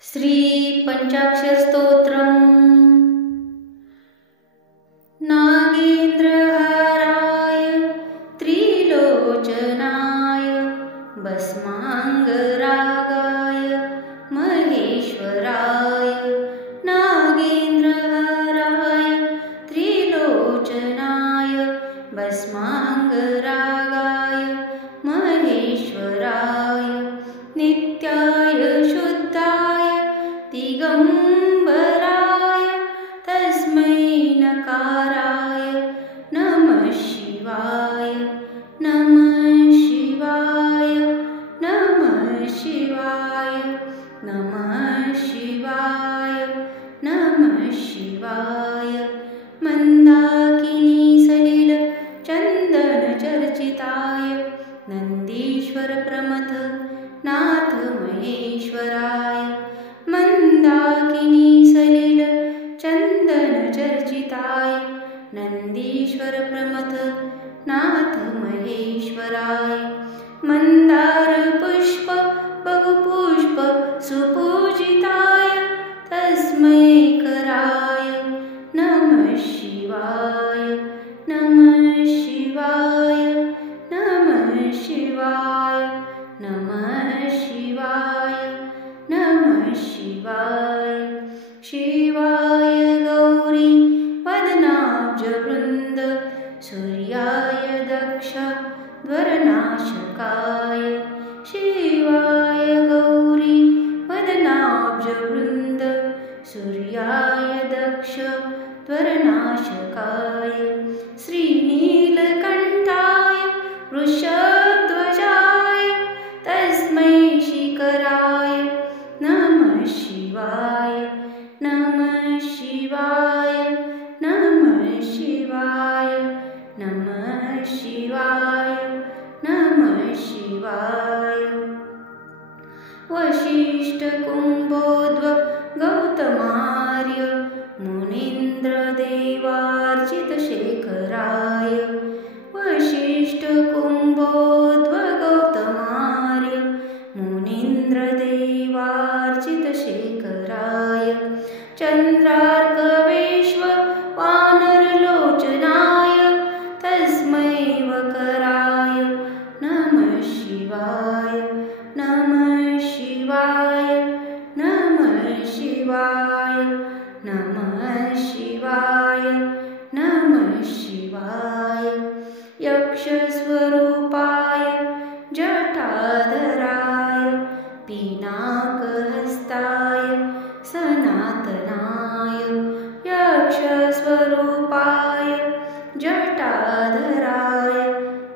श्री पंचाक्षर स्तोत्रम्। नागेन्द्रहाराय त्रिलोचनाय भस्मांगरागाय महेश्वराय। नागेन्द्रहाराय त्रिलोचनाय भस्मांगरागाय महेश्वराय। नित्याय शुद्धाय दिगंबराय तस्मै नकाराय नमः शिवाय। नमः शिवाय नमः शिवाय नमः शिवाय नमः शिवाय। मंदाकिनी सलिल चंदन चर्चिताय नंदीश्वर प्रमथ नाथ महेश्वराय। मंदाकिनी सलिल चंदन चर्चिताय नंदीश्वर प्रमथ नाथ महेश्वराय। मंदार पुष्प बहुपुष्प सुपूजिताय तस्मै कराय नमः शिवाय। नमः शिवाय नमः शिवाय नमः शिवाय नमः शिवाय। शिवाय गौरी वदनाब्जवृन्द सूर्याय दक्ष ध्वरनाशकाय। शिवाय गौरी वदनाब्जवृन्द सूर्याय दक्ष ध्वरनाशकाय। श्रीनीलकण्ठाय वृषध्वजाय तस्मै शिखराय नमः शिवाय। नमः शिवाय नमः शिवाय नमः शिवाय नमः शिवाय। वसिष्ठ कुम्भोद्भव गौतमार्य मुनीन्द्रदेवार्चित शेखराय। वसिष्ठ कुम्भोद्भव गौतमार्य मुनीन्द्रदेवार्चित शेखराय। चन्द्रार्कवेश्व वानरलोचनाय तस्मै वकराय नमः शिवाय। नमः शिवाय नमः शिवाय नमः शिवाय नमः शिवाय। यक्षस्वरूपाय जटाधराय पिनाकहस्ताय सनातनाय। यक्षस्वरूपाय जटाधराय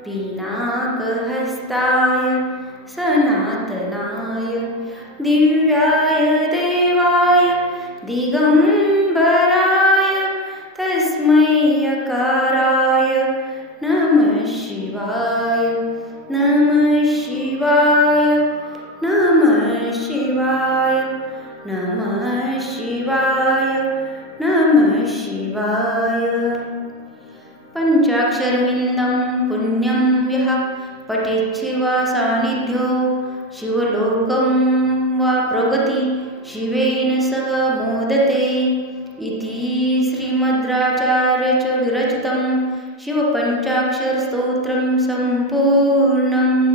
पिनाकहस्ताय सनातनाय। दिव्याय देवाय दिगंबराय तस्मै यकाराय नमः शिवाय। नमः शिवाय नमः शिवाय नमः शिवाय नमः शिवाय। पंचाक्षरमिन्दं पुण्यं यः पठेत् शिवा सान्निध्यो शिवलोकं वा प्रगति शिवेन सह मोदते। इति श्रीमद्राचार्य च विरचितं शिवपञ्चाक्षरस्तोत्रं सम्पूर्णम्।